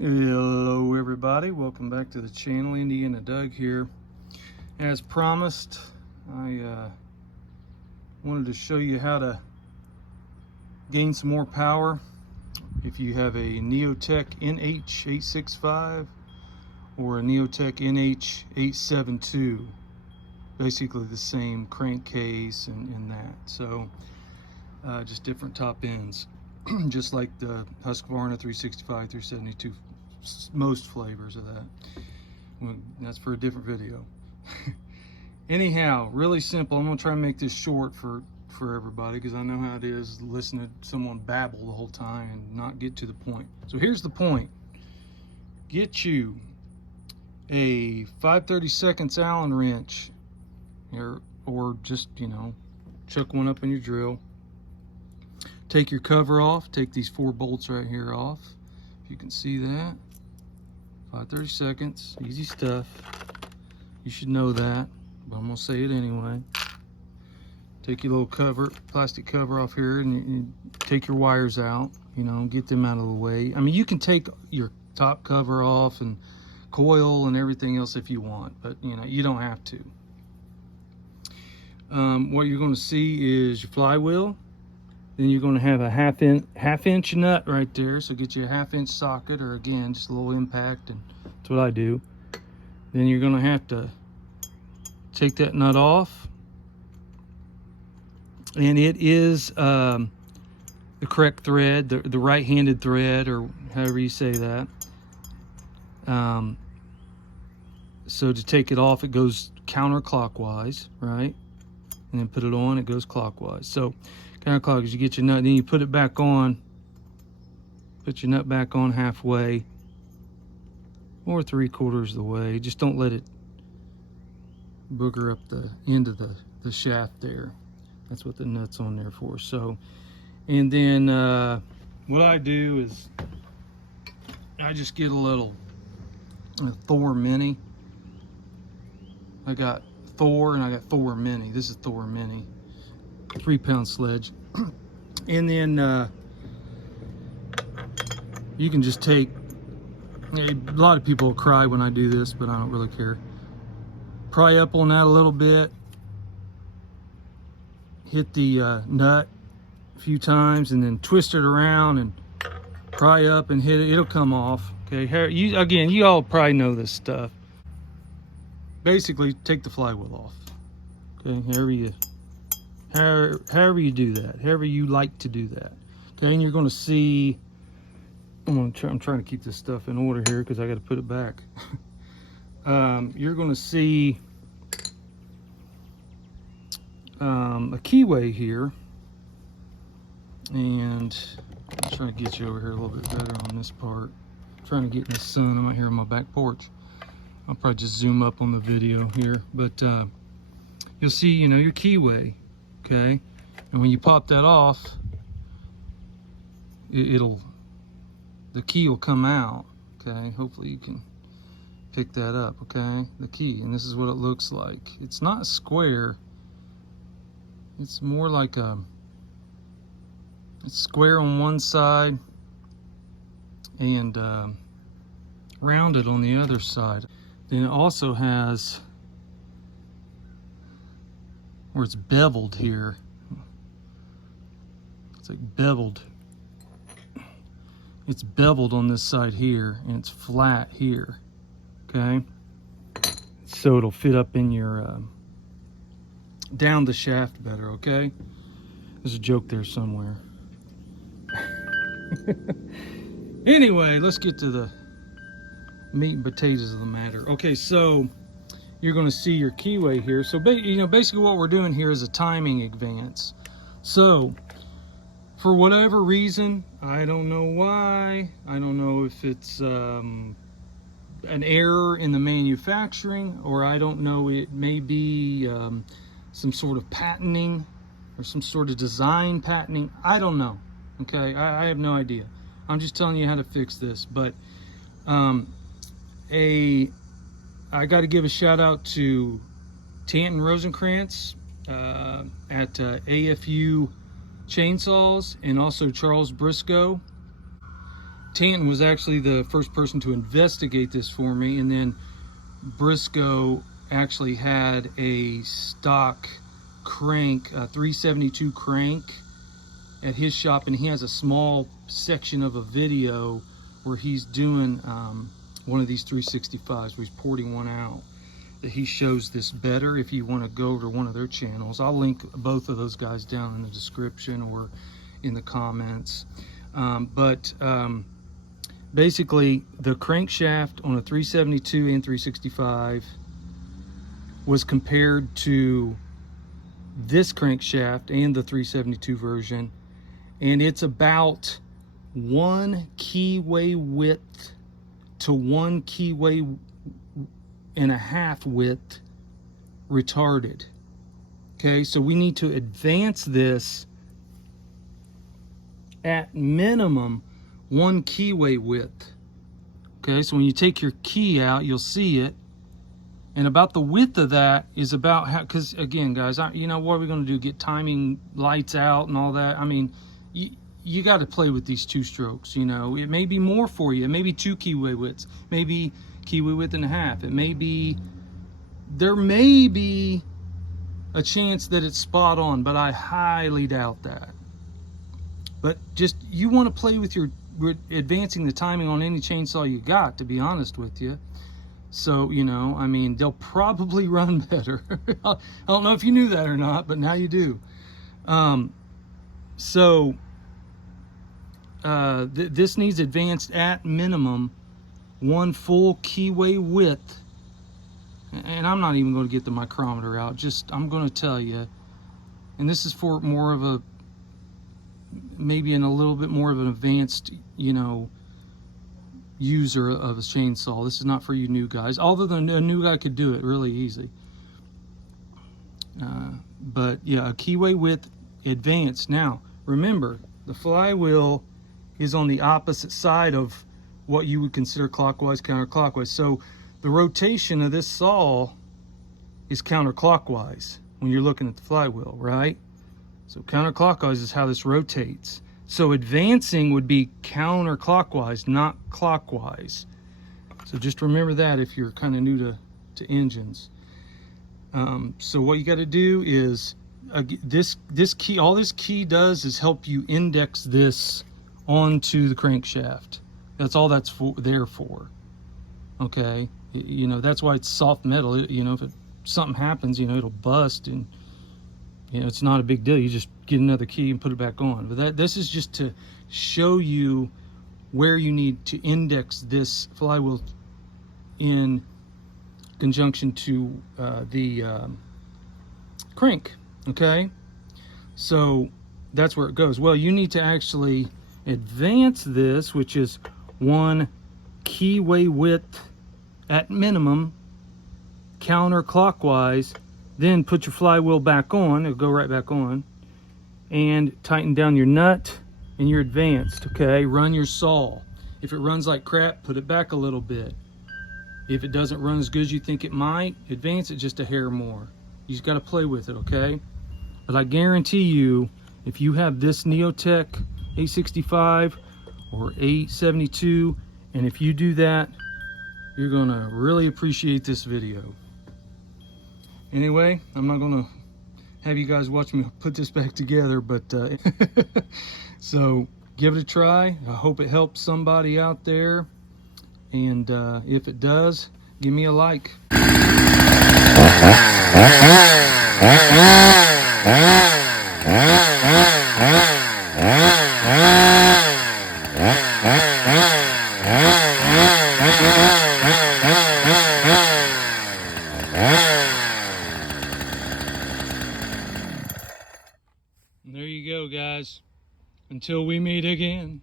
Hello everybody, welcome back to the channel. Indiana Doug here. As promised, I wanted to show you how to gain some more power if you have a Neotec NH-865 or a Neotec NH-872. Basically the same crankcase and that. So just different top ends. Just like the Husqvarna 365, 372, most flavors of that. Well, that's for a different video. Anyhow, really simple. I'm gonna try and make this short for everybody because I know how it is listening to someone babble the whole time and not get to the point. So here's the point. Get you a 5/32 Allen wrench, or just, chuck one up in your drill. Take your cover off. Take these 4 bolts right here off. If you can see that. 5/32, easy stuff. You should know that, but I'm gonna say it anyway. Take your little plastic cover off here, and you take your wires out. Get them out of the way. I mean, you can take your top cover off and coil and everything else if you want, but you don't have to. What you're going to see is your flywheel. Then you're going to have a half inch nut right there. So get you a 1/2 inch socket, or again, just a little impact, and that's what I do. Then you're going to have to take that nut off. And it is the correct thread, the right-handed thread, or however you say that. So to take it off, it goes counterclockwise, right? And then put it on, it goes clockwise. So counterclockwise, you get your nut, then you put it back on. Put your nut back on halfway or 3/4 of the way. Just don't let it booger up the end of the shaft there. That's what the nut's on there for. So, and then what I do is I just get a Thor Mini. I got Thor and I got Thor Mini. This is Thor Mini, 3-pound sledge. And then you can just take, a lot of people will cry when I do this, but I don't really care. Pry up on that a little bit, hit the nut a few times, and then twist it around and pry up and hit it. It'll come off. Okay, you all probably know this stuff. Basically, take the flywheel off. Okay, however you do that, however you like to do that. Okay, and you're going to see. I'm trying to keep this stuff in order here because I got to put it back. You're going to see a keyway here, and I'm trying to get you over here a little bit better on this part. I'm trying to get in the sun. I'm out here on my back porch. I'll probably just zoom up on the video here, but you'll see, your keyway, okay? And when you pop that off, the key will come out, okay? Hopefully you can pick that up, okay? The key, and this is what it looks like. It's not square. It's more like it's square on one side and rounded on the other side. Then it also has where it's beveled here. It's like beveled. It's beveled on this side here, and it's flat here. Okay, so it'll fit up in your down the shaft better. Okay, there's a joke there somewhere. Anyway, let's get to the meat and potatoes of the matter. Okay, so you're going to see your keyway here. So basically what we're doing here is a timing advance. So for whatever reason, I don't know why, I don't know if it's an error in the manufacturing, or I don't know, it may be some sort of patenting or some sort of design patenting. I don't know. Okay, I have no idea. I'm just telling you how to fix this. But I got to give a shout out to Tanton Rosenkrantz at AFU Chainsaws, and also Charles Briscoe Tanton was actually the first person to investigate this for me, and then Briscoe actually had a stock crank, a 372 crank at his shop, and he has a small section of a video where he's doing one of these 365s, where he's porting one out, that he shows this better. If you want to go over to one of their channels, I'll link both of those guys down in the description or in the comments. Basically, the crankshaft on a 372 and 365 was compared to this crankshaft and the 372 version, and it's about 1 keyway width to 1 keyway and a half width retarded. Okay, so we need to advance this at minimum 1 keyway width. Okay, so when you take your key out, you'll see it, and about the width of that is about how, because again guys, you know, what are we going to do, get timing lights out and all that? I mean, you got to play with these 2 strokes. You know, it may be more for you, it may be 2 keyway widths, maybe keyway width and a half, it may be, there may be a chance that it's spot on, but I highly doubt that. But just, you want to play with your advancing the timing on any chainsaw you got, to be honest with you. So, you know, I mean, they'll probably run better. I don't know if you knew that or not, but now you do. This needs advanced at minimum 1 full keyway width. And I'm not even going to get the micrometer out. Just, I'm going to tell you, and this is for more of a, maybe in a little bit more of an advanced, you know, user of a chainsaw. This is not for you new guys, although a new guy could do it really easy. But yeah, a keyway width advanced. Now remember, the flywheel is on the opposite side of what you would consider clockwise, counterclockwise. So the rotation of this saw is counterclockwise when you're looking at the flywheel, right? So counterclockwise is how this rotates. So advancing would be counterclockwise, not clockwise. So just remember that if you're kind of new to engines. So what you got to do is, this key, all this key does is help you index this onto the crankshaft. That's all that's there for. Okay, you know, that's why it's soft metal. You know, if something happens, you know, it'll bust, and you know, it's not a big deal. You just get another key and put it back on. But this is just to show you where you need to index this flywheel in conjunction to the crank. Okay, so that's where it goes. Well, you need to actually advance this, which is 1 keyway width at minimum, counterclockwise. Then put your flywheel back on, it'll go right back on, and tighten down your nut, and you're advanced. Okay, run your saw. If it runs like crap, put it back a little bit. If it doesn't run as good as you think it might, advance it just a hair more. You just got to play with it, okay? But I guarantee you, if you have this Neotec 865 or 872, and if you do that, you're gonna really appreciate this video. Anyway, I'm not gonna have you guys watch me put this back together, but so give it a try. I hope it helps somebody out there, and if it does, give me a like. There you go, guys. Until we meet again.